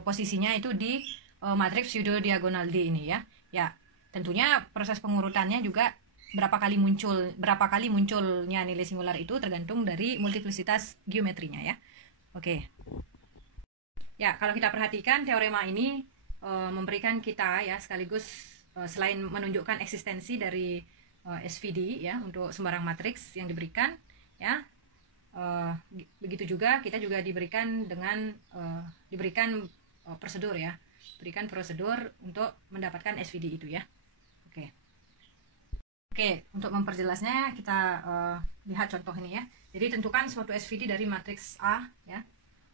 posisinya itu di matriks pseudo diagonal D ini ya. Ya, tentunya proses pengurutannya juga berapa kali munculnya nilai singular itu tergantung dari multiplisitas geometrinya ya. Oke. Ya, kalau kita perhatikan teorema ini memberikan kita ya, sekaligus selain menunjukkan eksistensi dari SVD ya untuk sembarang matriks yang diberikan ya, begitu juga kita juga diberikan prosedur ya, berikan prosedur untuk mendapatkan SVD itu ya. Oke, untuk memperjelasnya kita lihat contoh ini ya. Jadi tentukan suatu SVD dari matriks A ya.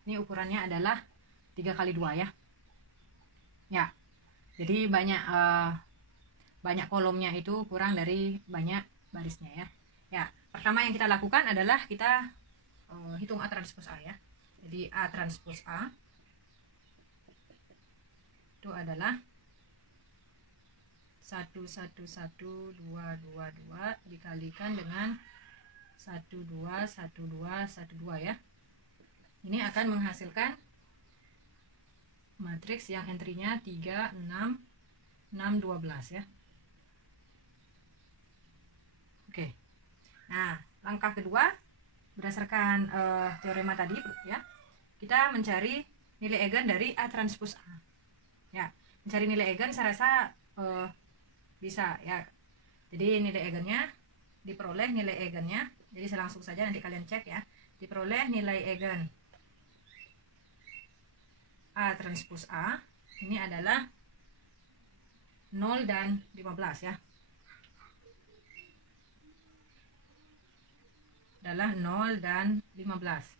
Ini ukurannya adalah 3x2 ya. Ya, jadi banyak kolomnya itu kurang dari banyak barisnya ya. Ya, pertama yang kita lakukan adalah kita hitung A transpos A ya. Jadi A transpos A itu adalah 1112222 dikalikan dengan 121212 ya. Ini akan menghasilkan matriks yang entry-nya 3 6 6 12 ya. Oke. Nah, langkah kedua berdasarkan teorema tadi ya, kita mencari nilai eigen dari A transpos A. Ya, mencari nilai eigen saya rasa bisa ya. Jadi nilai eigennya diperoleh jadi saya langsung saja nanti kalian cek ya. Diperoleh nilai eigen A transpos A ini adalah 0 dan 15 ya. Adalah 0 dan 15.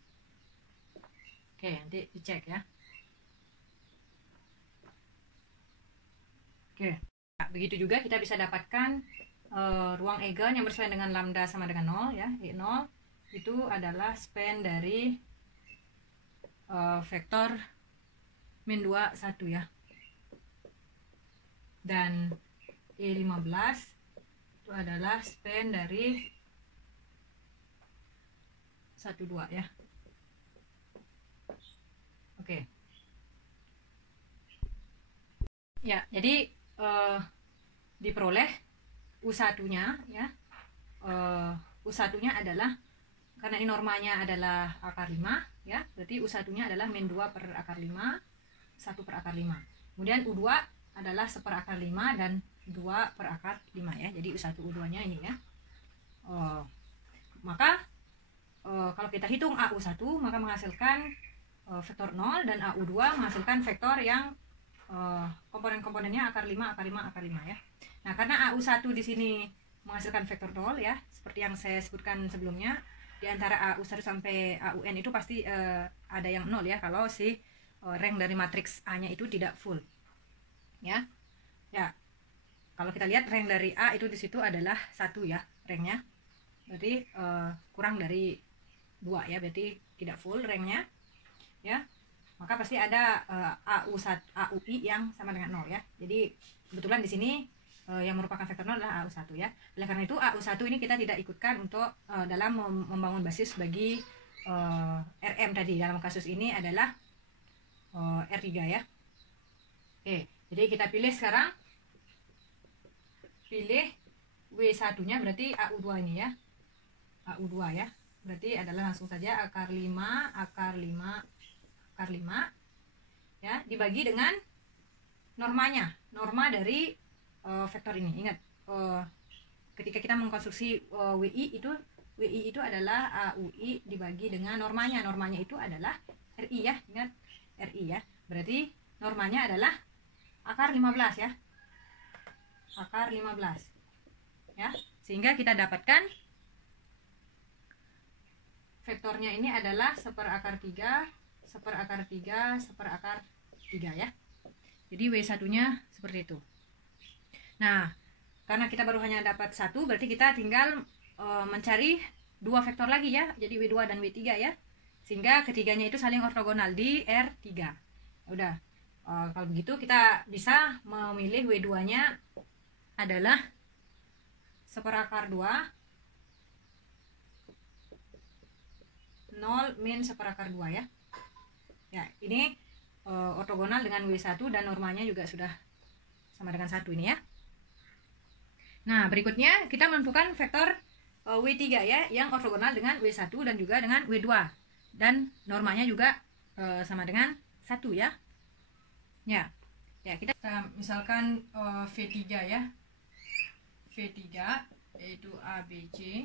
Oke, nanti dicek ya. Oke. Nah, begitu juga kita bisa dapatkan ruang eigen yang bersesuaian dengan lambda sama dengan 0 ya. 0 itu adalah span dari vektor min 2 1 ya. Dan E15 itu adalah span dari 1 2 ya. Oke. Ya, jadi diperoleh U1-nya ya. U1-nya adalah, karena ini normanya adalah akar 5 ya, berarti U1-nya adalah min 2 per akar 5, 1 per akar 5. Kemudian U2 adalah 1 per akar 5 dan 2 per akar 5 ya. Jadi U1 U2-nya ini ya. Maka kalau kita hitung AU1 maka menghasilkan vektor 0, dan AU2 menghasilkan vektor yang komponen-komponennya akar 5 akar 5 akar 5 ya. Nah, karena AU1 di sini menghasilkan vektor 0 ya, seperti yang saya sebutkan sebelumnya, di antara AU1 sampai AUN itu pasti ada yang 0 ya, kalau si rank dari matriks A-nya itu tidak full. Ya. Ya. Kalau kita lihat rank dari A itu di situ adalah 1 ya, ranknya. Berarti kurang dari 2 ya, berarti tidak full ranknya. Ya. Maka pasti ada AUI yang sama dengan 0 ya. Jadi kebetulan di sini yang merupakan vektor 0 adalah AU1 ya. Oleh karena itu AU1 ini kita tidak ikutkan untuk dalam membangun basis bagi RM tadi. Dalam kasus ini adalah R3 ya. Oke, jadi kita pilih sekarang. Pilih W1-nya berarti AU2 ini ya. AU2 ya. Berarti adalah langsung saja akar 5 akar 5 akar 5 ya, dibagi dengan normanya. Norma dari vektor ini. Ingat, ketika kita mengkonstruksi WI itu adalah AUI dibagi dengan normanya. Normanya itu adalah RI ya. Ingat, RI ya. Berarti normanya adalah akar 15 ya. Akar 15 ya. Sehingga kita dapatkan vektornya ini adalah 1 per akar 3 1 per akar 3 1 per akar 3 ya. Jadi W1-nya seperti itu. Nah, karena kita baru hanya dapat 1, berarti kita tinggal mencari 2 vektor lagi ya. Jadi W2 dan W3 ya. Sehingga ketiganya itu saling ortogonal di R3. Udah. Kalau begitu kita bisa memilih W2-nya adalah 1 per akar 2 0 min 1 per akar 2 ya. Ya, ini ortogonal dengan W1 dan normanya juga sudah sama dengan 1 ini ya. Nah, berikutnya kita menentukan vektor W3 ya, yang ortogonal dengan W1 dan juga dengan W2. Dan normanya juga sama dengan 1 ya. Ya, kita misalkan V3 ya. V3 yaitu ABC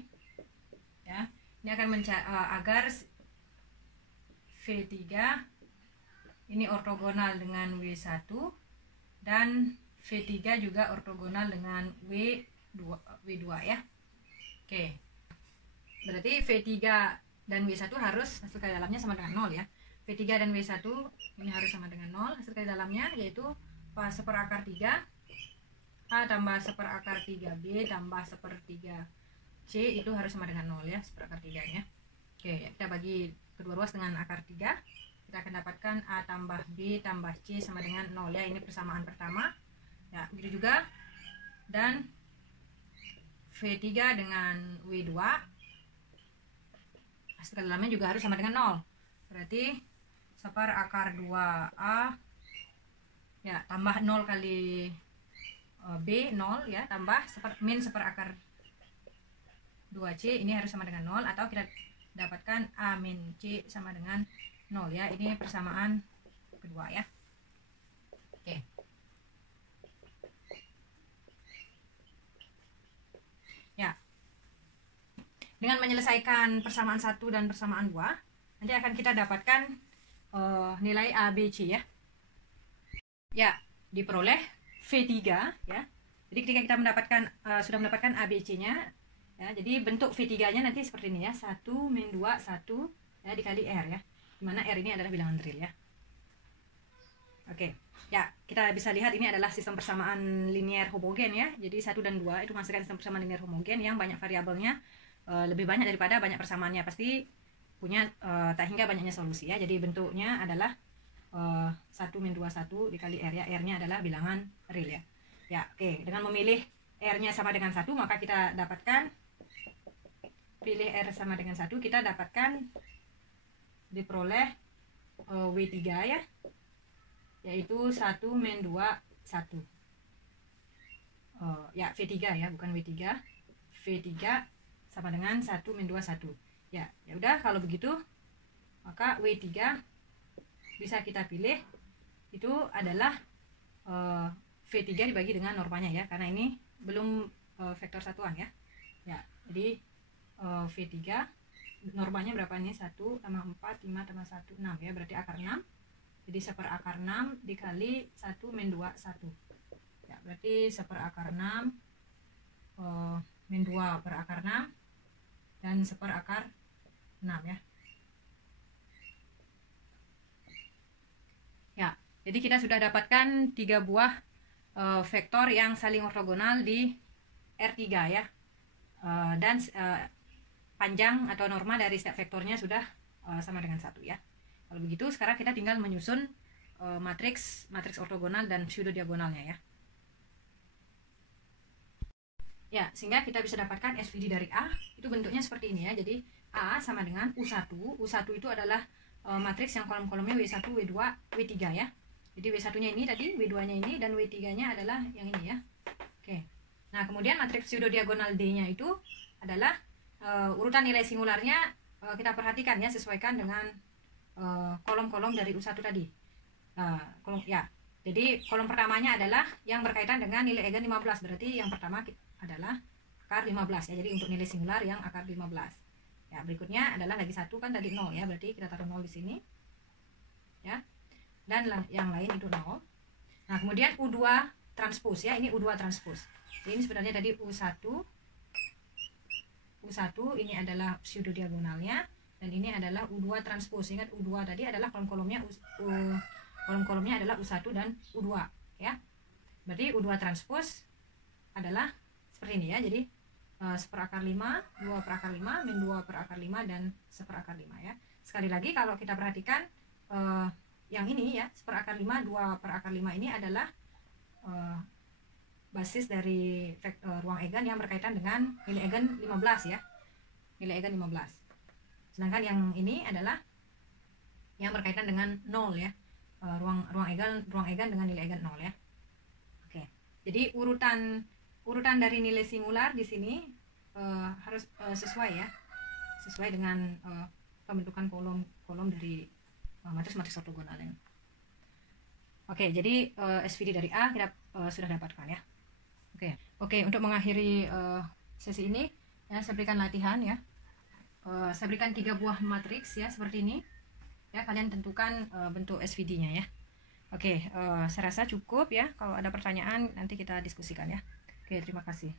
ya. Ini akan agar V3 ini ortogonal dengan W1 dan V3 juga ortogonal dengan W2 ya. Oke. Berarti V3 dan W1 harus hasil kali dalamnya sama dengan 0 ya. V3 dan W1 ini harus sama dengan 0 hasil kali dalamnya, yaitu 1 per akar 3 A tambah 1 per akar 3B tambah 1 per 3C itu harus sama dengan 0 ya, 1 per akar 3 nya. Oke, kita bagi kedua ruas dengan akar 3. Kita akan dapatkan A tambah B tambah C sama dengan 0 ya. Ini persamaan pertama. Ya, begitu juga. Dan V3 dengan W2 hasil dalamnya juga harus sama dengan 0. Berarti 1 per akar 2A ya, tambah 0 kali B 0 ya, tambah min 1 per akar 2C ini harus sama dengan 0, atau kita dapatkan A min C sama dengan 0 ya. Ini persamaan kedua ya. Oke. Ya. Dengan menyelesaikan persamaan 1 dan persamaan 2, nanti akan kita dapatkan nilai A, B, C ya. Ya, diperoleh V3 ya. Jadi ketika kita sudah mendapatkan A, B, C-nya ya, jadi bentuk V3-nya nanti seperti ini ya. 1 min 2 1 ya dikali R ya. Dimana R ini adalah bilangan real ya. Oke. Ya, kita bisa lihat ini adalah sistem persamaan linear homogen ya. Jadi 1 dan 2 itu menghasilkan sistem persamaan linear homogen yang banyak variabelnya, lebih banyak daripada banyak persamaannya. Pasti punya tak hingga banyaknya solusi ya. Jadi bentuknya adalah 1 min 2 1 dikali R ya. R-nya adalah bilangan real ya. Ya, oke. Dengan memilih R-nya sama dengan 1, maka kita dapatkan, pilih R sama dengan 1, kita dapatkan diperoleh W3 ya, yaitu 1 min 2 1. Ya, V3 ya, bukan W3. V3 sama dengan 1 min 2 1. Ya, ya udah, kalau begitu maka W3 bisa kita pilih itu adalah V3 dibagi dengan normanya ya, karena ini belum vektor satuan ya. Ya, jadi V3 normanya berapa nih? 1 tambah 4, 5 tambah 1, 6 ya, berarti akar 6. Jadi 1/6 dikali 1 min 2 1. Ya, berarti 1/6 min 2/6 dan 1/6 ya. Ya, jadi kita sudah dapatkan 3 buah vektor yang saling ortogonal di R3 ya. Dan panjang atau norma dari setiap vektornya sudah sama dengan 1 ya. Kalau begitu sekarang kita tinggal menyusun matriks ortogonal dan pseudo diagonalnya ya. Ya, sehingga kita bisa dapatkan SVD dari A itu bentuknya seperti ini ya. Jadi A sama dengan U1. U1 itu adalah matriks yang kolom-kolomnya W1, W2, W3 ya. Jadi W1-nya ini tadi, W2-nya ini, dan W3-nya adalah yang ini ya. Oke. Nah, kemudian matriks pseudo diagonal D-nya itu adalah urutan nilai singularnya kita perhatikan ya, sesuaikan dengan kolom-kolom dari U1 tadi. Kolom ya. Jadi kolom pertamanya adalah yang berkaitan dengan nilai eigen 15. Berarti yang pertama adalah akar 15 ya. Jadi untuk nilai singular yang akar 15. Ya, berikutnya adalah lagi 1 kan tadi 0 ya. Berarti kita taruh 0 di sini. Ya. Dan yang lain itu 0. Nah, kemudian U2 transpose ya. Ini U2 transpose. Jadi ini sebenarnya tadi U1 ini adalah pseudo diagonalnya, dan ini adalah U2 transpose. Ingat U2 tadi adalah kolom-kolomnya kolom-kolomnya adalah U1 dan U2 ya. Berarti U2 transpose adalah seperti ini ya. Jadi 1/5, 2/5, min 2/5, dan 1/5 ya. Sekali lagi kalau kita perhatikan yang ini ya, 1/5, 2/5 ini adalah basis dari ruang eigen yang berkaitan dengan nilai eigen 15 ya. Nilai eigen 15. Sedangkan yang ini adalah yang berkaitan dengan 0 ya. Ruang eigen dengan nilai eigen 0 ya. Oke. Jadi urutan dari nilai singular di sini harus sesuai ya. Sesuai dengan pembentukan kolom dari matriks ortogonal ini. Oke, jadi SVD dari A kita sudah dapatkan ya. Oke, untuk mengakhiri sesi ini ya, saya berikan latihan ya. Saya berikan 3 buah matriks ya seperti ini. Ya, kalian tentukan bentuk SVD-nya ya. Oke, saya rasa cukup ya. Kalau ada pertanyaan nanti kita diskusikan ya. Oke, terima kasih.